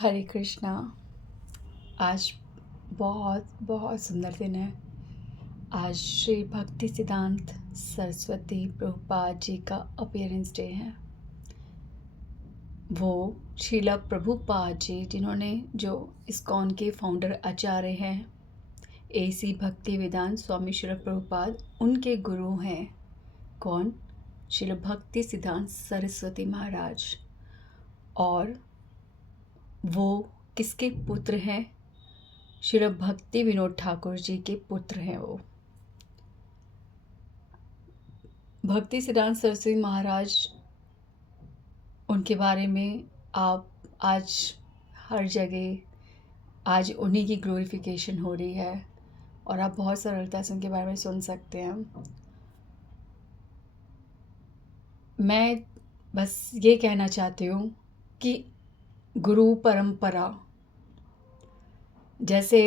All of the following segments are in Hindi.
हरे कृष्णा। आज बहुत बहुत सुंदर दिन है। आज श्री भक्ति सिद्धांत सरस्वती प्रभुपाद जी का अपीयरेंस डे है। वो श्रीला प्रभुपाद जी जिन्होंने जो इस्कॉन के फाउंडर आचार्य हैं, एसी भक्ति वेदांत स्वामी श्रील प्रभुपाद, उनके गुरु हैं। कौन? श्रील भक्ति सिद्धांत सरस्वती महाराज। और वो किसके पुत्र हैं? श्री भक्ति विनोद ठाकुर जी के पुत्र हैं। वो भक्ति सिद्धांत सरस्वती महाराज, उनके बारे में आप आज हर जगह आज उन्हीं की ग्लोरिफिकेशन हो रही है और आप बहुत सरलता से उनके बारे में सुन सकते हैं। मैं बस ये कहना चाहती हूँ कि गुरु परंपरा, जैसे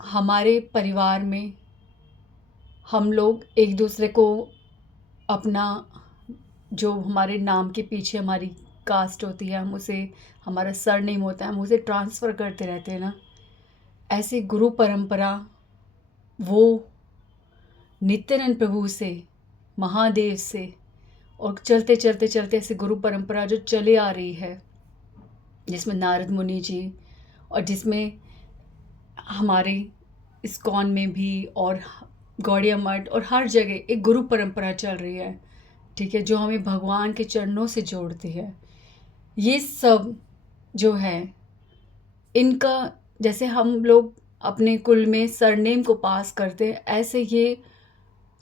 हमारे परिवार में हम लोग एक दूसरे को अपना, जो हमारे नाम के पीछे हमारी कास्ट होती है, हम उसे, हमारा सरनेम होता है, हम उसे ट्रांसफ़र करते रहते हैं ना। ऐसे गुरु परंपरा वो नित्यानंद प्रभु से, महादेव से, और चलते चलते चलते ऐसे गुरु परंपरा जो चली आ रही है, जिसमें नारद मुनि जी और जिसमें हमारे इस्कॉन में भी और गौड़िया मठ और हर जगह एक गुरु परंपरा चल रही है, ठीक है, जो हमें भगवान के चरणों से जोड़ती है। ये सब जो है, इनका, जैसे हम लोग अपने कुल में सरनेम को पास करते हैं, ऐसे ये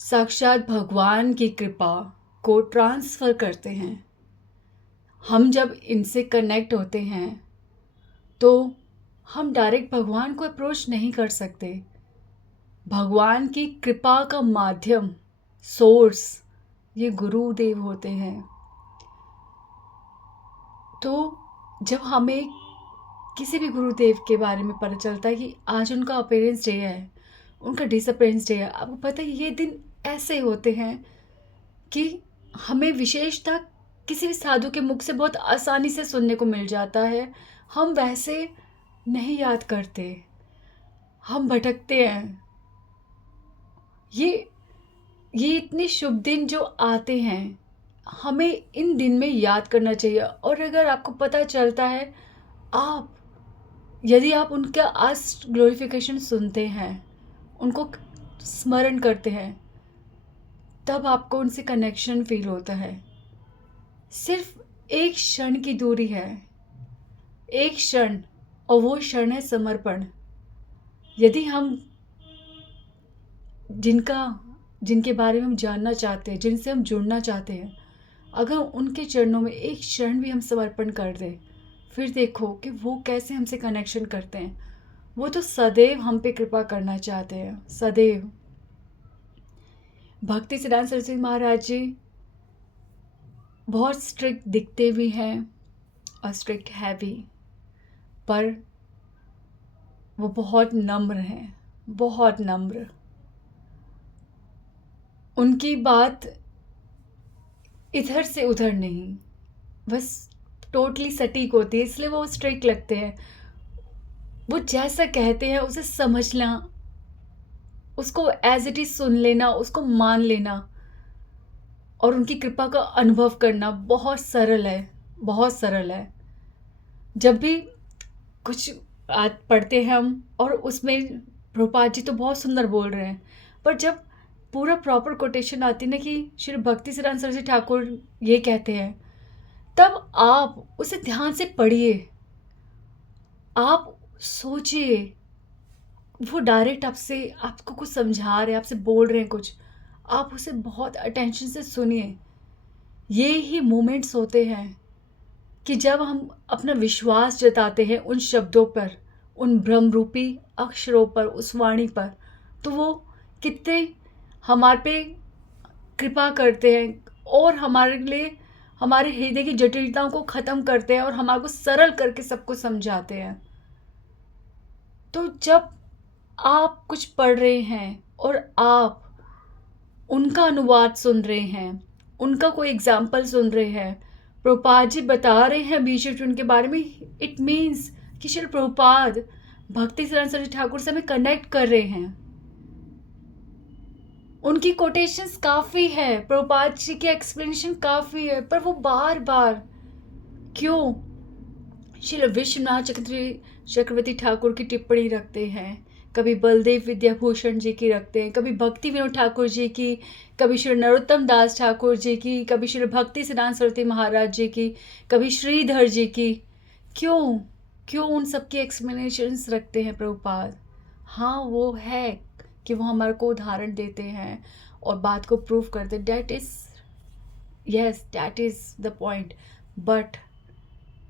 साक्षात भगवान की कृपा को ट्रांसफ़र करते हैं। हम जब इनसे कनेक्ट होते हैं तो हम डायरेक्ट भगवान को अप्रोच नहीं कर सकते। भगवान की कृपा का माध्यम, सोर्स, ये गुरुदेव होते हैं। तो जब हमें किसी भी गुरुदेव के बारे में पता चलता है कि आज उनका अपीयरेंस डे है, उनका डिसअपीयरेंस डे है, आपको पता है ये दिन ऐसे होते हैं कि हमें विशेषता किसी भी साधु के मुख से बहुत आसानी से सुनने को मिल जाता है। हम वैसे नहीं याद करते, हम भटकते हैं। ये इतने शुभ दिन जो आते हैं, हमें इन दिन में याद करना चाहिए। और अगर आपको पता चलता है, यदि आप उनका आज ग्लोरिफिकेशन सुनते हैं, उनको स्मरण करते हैं, तब आपको उनसे कनेक्शन फील होता है। सिर्फ एक क्षण की दूरी है, एक क्षण, और वो क्षण है समर्पण। यदि हम जिनके बारे में हम जानना चाहते हैं, जिनसे हम जुड़ना चाहते हैं, अगर उनके चरणों में एक क्षण भी हम समर्पण कर दें, फिर देखो कि वो कैसे हमसे कनेक्शन करते हैं। वो तो सदैव हम पे कृपा करना चाहते हैं, सदैव। भक्ति सिद्धांत सरस्वती महाराज जी बहुत स्ट्रिक्ट दिखते भी हैं और स्ट्रिक्ट है भी, पर वो बहुत नम्र हैं, बहुत नम्र। उनकी बात इधर से उधर नहीं, बस टोटली सटीक होती है, इसलिए वो स्ट्रिक्ट लगते हैं। वो जैसा कहते हैं उसे समझना, उसको एज इट इज़ सुन लेना, उसको मान लेना और उनकी कृपा का अनुभव करना बहुत सरल है, बहुत सरल है। जब भी कुछ पढ़ते हैं हम और उसमें प्रभुपाद जी तो बहुत सुंदर बोल रहे हैं, पर जब पूरा प्रॉपर कोटेशन आती है ना कि श्री भक्ति सिद्धांत सरस्वती ठाकुर ये कहते हैं, तब आप उसे ध्यान से पढ़िए, आप सोचिए। वो डायरेक्ट आपको कुछ समझा रहे हैं, आपसे बोल रहे हैं कुछ, आप उसे बहुत अटेंशन से सुनिए। ये ही मोमेंट्स होते हैं कि जब हम अपना विश्वास जताते हैं उन शब्दों पर, उन ब्रह्म रूपी अक्षरों पर, उस वाणी पर, तो वो कितने हमारे पे कृपा करते हैं और हमारे लिए हमारे हृदय की जटिलताओं को ख़त्म करते हैं और हमारे को सरल करके सबको समझाते हैं। तो जब आप कुछ पढ़ रहे हैं और आप उनका अनुवाद सुन रहे हैं, उनका कोई एग्जाम्पल सुन रहे हैं, प्रभुपाद जी बता रहे हैं बीच बीच उनके बारे में, इट मीन्स कि श्रील प्रभुपाद भक्ति सिद्धांत सरस्वती ठाकुर से हमें कनेक्ट कर रहे हैं। उनकी कोटेशंस काफ़ी है, प्रभुपाद जी की एक्सप्लेनेशन काफ़ी है, पर वो बार बार क्यों श्री विश्वनाथ चक्रवर्ती ठाकुर की टिप्पणी रखते हैं, कभी बलदेव विद्याभूषण जी की रखते हैं, कभी भक्ति विनोद ठाकुर जी की, कभी श्री नरोत्तम दास ठाकुर जी की, कभी श्री भक्ति सिद्धांत सरस्वती महाराज जी की, कभी श्रीधर जी की। क्यों क्यों उन सब की एक्सप्लेनेशंस रखते हैं प्रभुपाद? हाँ, वो है कि वो हमारे को उदाहरण देते हैं और बात को प्रूव करते, that is yes, that is the point. But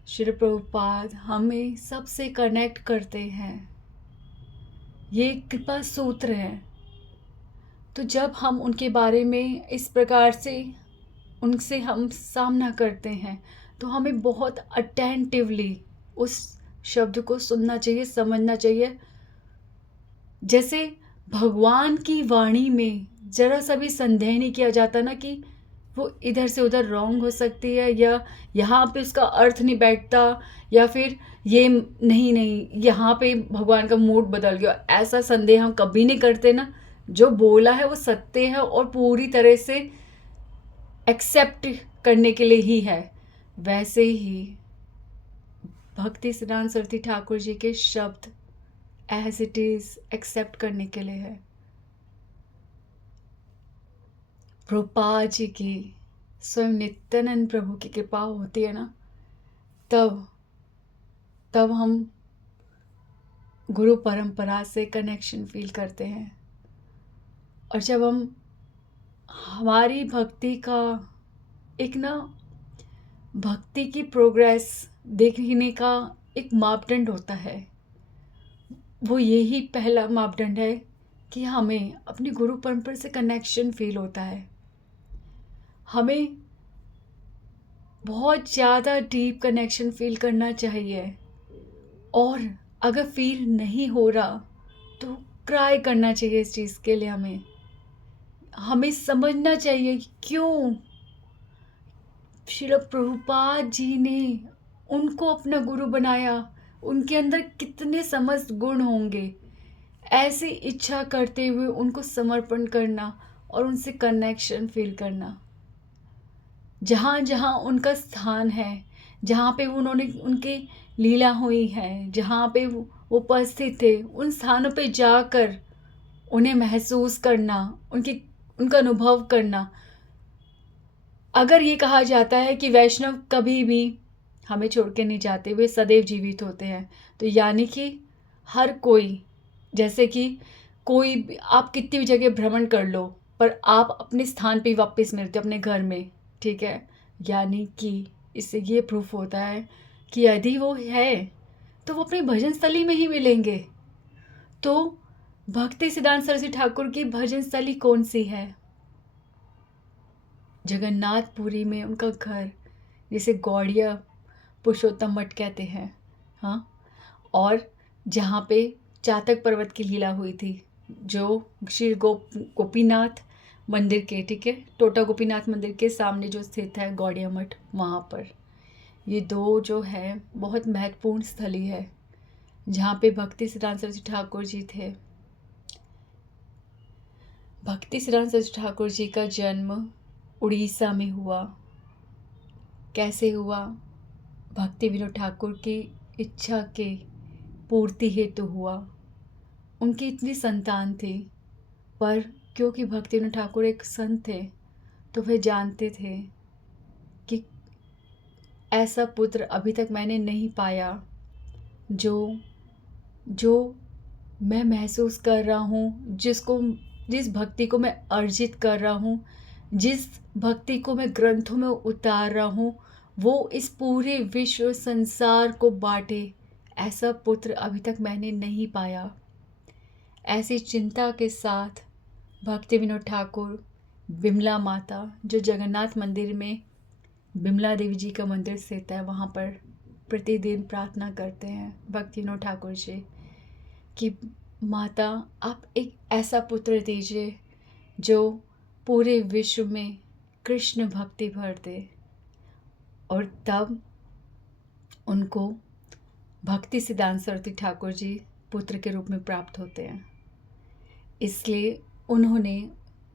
Shri Prabhupada हमें सबसे कनेक्ट करते हैं, ये कृपा सूत्र है। तो जब हम उनके बारे में इस प्रकार से उनसे हम सामना करते हैं, तो हमें बहुत अटेंटिवली उस शब्द को सुनना चाहिए, समझना चाहिए। जैसे भगवान की वाणी में ज़रा सा भी संदेह नहीं किया जाता ना कि वो इधर से उधर रॉन्ग हो सकती है, या यहाँ पे उसका अर्थ नहीं बैठता, या फिर ये नहीं यहाँ पे भगवान का मूड बदल गया, ऐसा संदेह हम कभी नहीं करते ना। जो बोला है वो सत्य है और पूरी तरह से एक्सेप्ट करने के लिए ही है। वैसे ही भक्ति सिद्धांत सरस्वती ठाकुर जी के शब्द एज इट इज़ एक्सेप्ट करने के लिए है। प्रभुपाद जी की स्वयं नित्यानंद प्रभु की कृपा होती है ना, तब हम गुरु परंपरा से कनेक्शन फील करते हैं। और जब हम हमारी भक्ति का एक ना भक्ति की प्रोग्रेस देखने का एक मापदंड होता है, वो यही पहला मापदंड है कि हमें अपनी गुरु परंपरा से कनेक्शन फील होता है। हमें बहुत ज़्यादा डीप कनेक्शन फील करना चाहिए, और अगर फील नहीं हो रहा तो क्राई करना चाहिए इस चीज़ के लिए। हमें समझना चाहिए कि क्यों श्रील प्रभुपाद जी ने उनको अपना गुरु बनाया, उनके अंदर कितने समस्त गुण होंगे। ऐसी इच्छा करते हुए उनको समर्पण करना और उनसे कनेक्शन फील करना। जहाँ जहाँ उनका स्थान है, जहाँ पे उन्होंने उनकी लीला हुई है, जहाँ पे वो उपस्थित थे, उन स्थानों पे जाकर उन्हें महसूस करना, उनका अनुभव करना। अगर ये कहा जाता है कि वैष्णव कभी भी हमें छोड़ के नहीं जाते, वे सदैव जीवित होते हैं, तो यानी कि हर कोई, जैसे कि कोई आप कितनी भी जगह भ्रमण कर लो, पर आप अपने स्थान पे वापस मिलते हो, अपने घर में, ठीक है। यानी कि इससे ये प्रूफ होता है कि यदि वो है तो वो अपनी भजन स्थली में ही मिलेंगे। तो भक्ति सिद्धांत सरस्वती ठाकुर की भजन स्थली कौन सी है? जगन्नाथपुरी में उनका घर, जिसे गौड़िया पुरुषोत्तम मठ कहते हैं, हाँ। और जहाँ पे चातक पर्वत की लीला हुई थी, जो श्री गोपीनाथ मंदिर के, ठीक है, टोटा गोपीनाथ मंदिर के सामने जो स्थित है गौड़िया मठ, वहाँ पर ये दो जो है बहुत महत्वपूर्ण स्थली है, जहाँ पे भक्ति सिद्धांत सरस्वती ठाकुर जी थे। भक्ति सिद्धांत सरस्वती ठाकुर जी का जन्म उड़ीसा में हुआ। कैसे हुआ? भक्ति विनोद ठाकुर की इच्छा के पूर्ति हेतु हुआ। उनकी इतनी संतान थी, पर क्योंकि भक्ति विनोद ठाकुर एक संत थे, तो वे जानते थे कि ऐसा पुत्र अभी तक मैंने नहीं पाया जो मैं महसूस कर रहा हूँ, जिस भक्ति को मैं अर्जित कर रहा हूँ, जिस भक्ति को मैं ग्रंथों में उतार रहा हूँ, वो इस पूरे विश्व संसार को बांटे, ऐसा पुत्र अभी तक मैंने नहीं पाया। ऐसी चिंता के साथ भक्ति विनोद ठाकुर बिमला माता, जो जगन्नाथ मंदिर में बिमला देवी जी का मंदिर स्थित है, वहाँ पर प्रतिदिन प्रार्थना करते हैं भक्ति विनोद ठाकुर जी कि माता आप एक ऐसा पुत्र दीजिए जो पूरे विश्व में कृष्ण भक्ति भर दे। और तब उनको भक्ति सिद्धांत सरस्वती ठाकुर जी पुत्र के रूप में प्राप्त होते हैं, इसलिए उन्होंने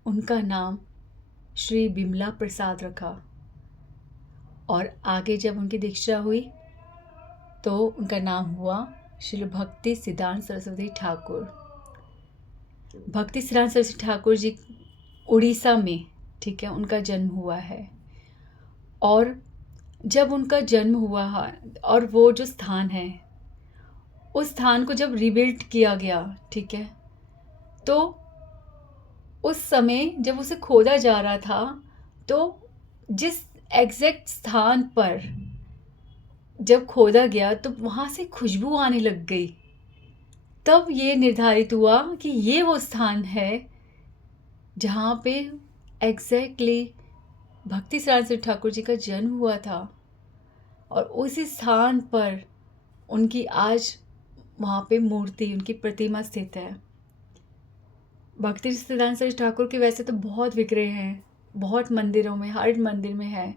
उनका नाम श्री बिमला प्रसाद रखा। और आगे जब उनकी दीक्षा हुई तो उनका नाम हुआ श्री भक्ति सिद्धांत सरस्वती ठाकुर। भक्ति सिद्धांत सरस्वती ठाकुर जी उड़ीसा में, ठीक है, उनका जन्म हुआ है। और जब उनका जन्म हुआ और वो जो स्थान है, उस स्थान को जब रिबिल्ड किया गया, ठीक है, तो उस समय जब उसे खोदा जा रहा था, तो जिस एग्जैक्ट स्थान पर जब खोदा गया तो वहाँ से खुशबू आने लग गई। तब ये निर्धारित हुआ कि ये वो स्थान है जहाँ पे एग्जैक्टली भक्ति सिद्धांत सरस्वती ठाकुर जी का जन्म हुआ था। और उसी स्थान पर उनकी आज वहाँ पे मूर्ति, उनकी प्रतिमा स्थित है। भक्ति सिद्धांत सरस्वती ठाकुर के वैसे तो बहुत विग्रह हैं, बहुत मंदिरों में, हर मंदिर में है,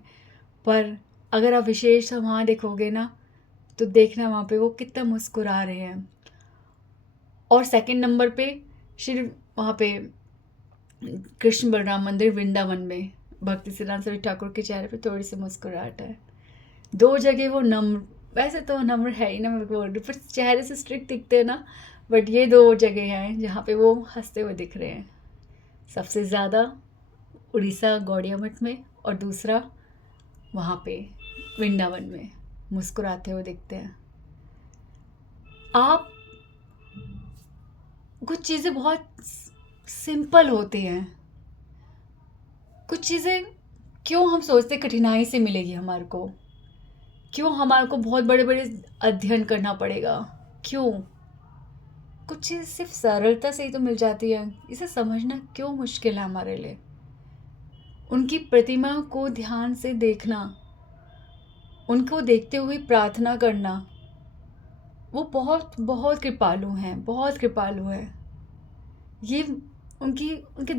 पर अगर आप विशेष वहाँ देखोगे ना तो देखना वहाँ पे वो कितना मुस्कुरा रहे हैं। और सेकंड नंबर पे श्री वहाँ पे कृष्ण बलराम मंदिर वृंदावन में भक्ति सिद्धांत सरस्वती ठाकुर के चेहरे पे थोड़ी सी मुस्कुराहट है। दो जगह वो नम्र, वैसे तो नम्र है ही ना, मैं बोल रही, पर चेहरे से स्ट्रिक्ट दिखते हैं ना, बट ये दो जगह हैं जहाँ पे वो हंसते हुए दिख रहे हैं। सबसे ज़्यादा उड़ीसा गौड़िया मठ में, और दूसरा वहाँ पे वृंदावन में मुस्कुराते हुए दिखते हैं। आप कुछ चीज़ें बहुत सिंपल होती हैं, कुछ चीज़ें क्यों हम सोचते कठिनाई से मिलेगी हमारे को, क्यों हमारे को बहुत बड़े बड़े अध्ययन करना पड़ेगा, क्यों कुछ चीज़ सिर्फ सरलता से ही तो मिल जाती है, इसे समझना क्यों मुश्किल है हमारे लिए। उनकी प्रतिमा को ध्यान से देखना, उनको देखते हुए प्रार्थना करना, वो बहुत बहुत कृपालु हैं, बहुत कृपालु हैं। ये उनकी उनके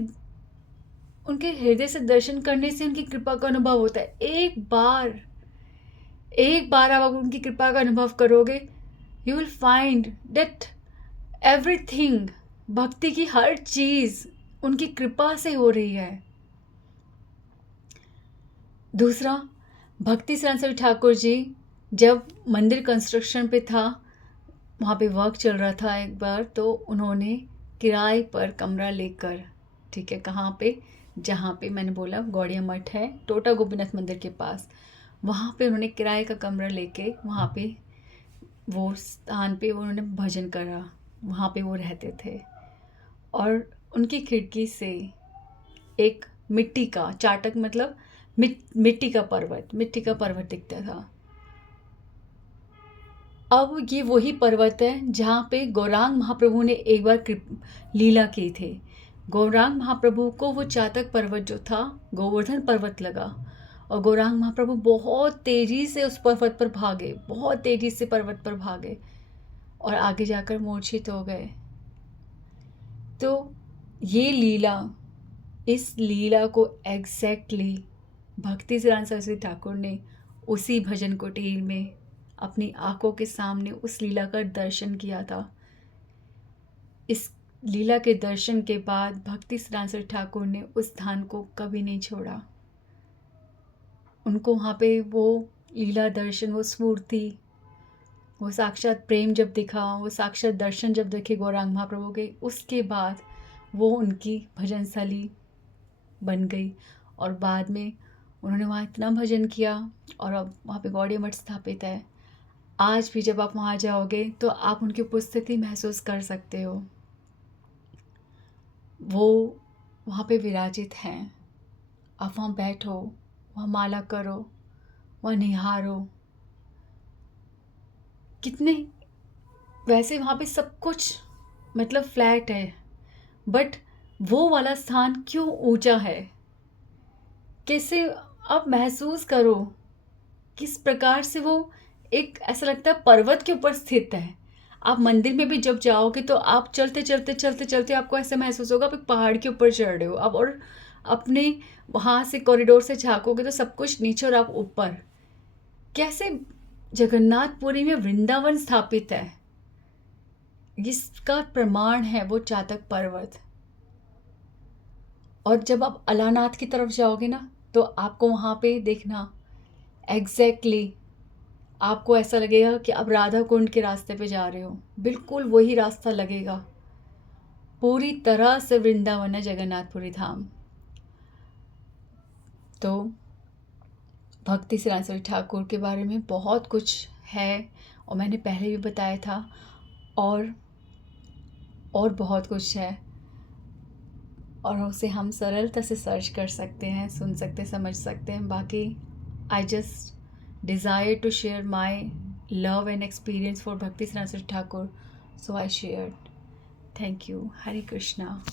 उनके हृदय से दर्शन करने से उनकी कृपा का अनुभव होता है। एक बार आप उनकी कृपा का अनुभव करोगे, you will find that everything, भक्ति की हर चीज़ उनकी कृपा से हो रही है। दूसरा, भक्ति सिद्धांत सरस्वती ठाकुर जी जब मंदिर कंस्ट्रक्शन पे था, वहाँ पे वर्क चल रहा था एक बार, तो उन्होंने किराए पर कमरा लेकर, ठीक है, कहाँ पे, जहाँ पे मैंने बोला गौड़िया मठ है टोटा गोपीनाथ मंदिर के पास, वहाँ पे उन्होंने किराए का कमरा लेके वहाँ पे वो स्थान पे उन्होंने भजन करा, वहाँ पे वो रहते थे। और उनकी खिड़की से एक मिट्टी का चाटक, मतलब मिट्टी का पर्वत दिखता था। अब ये वही पर्वत है जहाँ पे गौरांग महाप्रभु ने एक बार लीला की थी। गौरांग महाप्रभु को वो चातक पर्वत जो था गोवर्धन पर्वत लगा, और गौरांग महाप्रभु बहुत तेज़ी से उस पर्वत पर भागे, बहुत तेज़ी से पर्वत पर भागे, और आगे जाकर मूर्छित हो गए। तो ये लीला, इस लीला को एग्जैक्टली भक्ति सिद्धांत सरस्वती ठाकुर ने उसी भजन कुटीर में अपनी आंखों के सामने उस लीला का दर्शन किया था। इस लीला के दर्शन के बाद भक्ति सिद्धांत सरस्वती ठाकुर ने उस स्थान को कभी नहीं छोड़ा। उनको वहाँ पे वो लीला दर्शन, वो स्फूर्ति, वो साक्षात प्रेम जब दिखा, वो साक्षात दर्शन जब देखे गौरांग महाप्रभु के, उसके बाद वो उनकी भजन स्थली बन गई। और बाद में उन्होंने वहाँ इतना भजन किया, और अब वहाँ पे गौड़िया मठ स्थापित है। आज भी जब आप वहाँ जाओगे तो आप उनकी उपस्थिति महसूस कर सकते हो, वो वहाँ पे विराजित हैं। आप वहाँ बैठो, वहाँ माला करो, वहाँ निहारो, कितने, वैसे वहाँ पे सब कुछ मतलब फ्लैट है, बट वो वाला स्थान क्यों ऊंचा है, कैसे आप महसूस करो किस प्रकार से वो एक ऐसा लगता है पर्वत के ऊपर स्थित है। आप मंदिर में भी जब जाओगे तो आप चलते चलते चलते चलते आपको ऐसा महसूस होगा आप एक पहाड़ के ऊपर चढ़ रहे हो आप, और अपने वहाँ से कॉरिडोर से झाँकोगे तो सब कुछ नीचे और आप ऊपर। कैसे जगन्नाथपुरी में वृंदावन स्थापित है, इसका प्रमाण है वो चातक पर्वत। और जब आप अलानाथ की तरफ जाओगे ना, तो आपको वहाँ पे देखना एग्जैक्टली आपको ऐसा लगेगा कि आप राधा कुंड के रास्ते पे जा रहे हो, बिल्कुल वही रास्ता लगेगा। पूरी तरह से वृंदावन है जगन्नाथपुरी धाम। तो भक्ति सिरासरी ठाकुर के बारे में बहुत कुछ है, और मैंने पहले भी बताया था, और बहुत कुछ है, और उसे हम सरलता से सर्च कर सकते हैं, सुन सकते, समझ सकते हैं। बाकी I just desire to share my love and experience for Bhakti सिरासरी Thakur, so I shared. Thank you. Hare Krishna.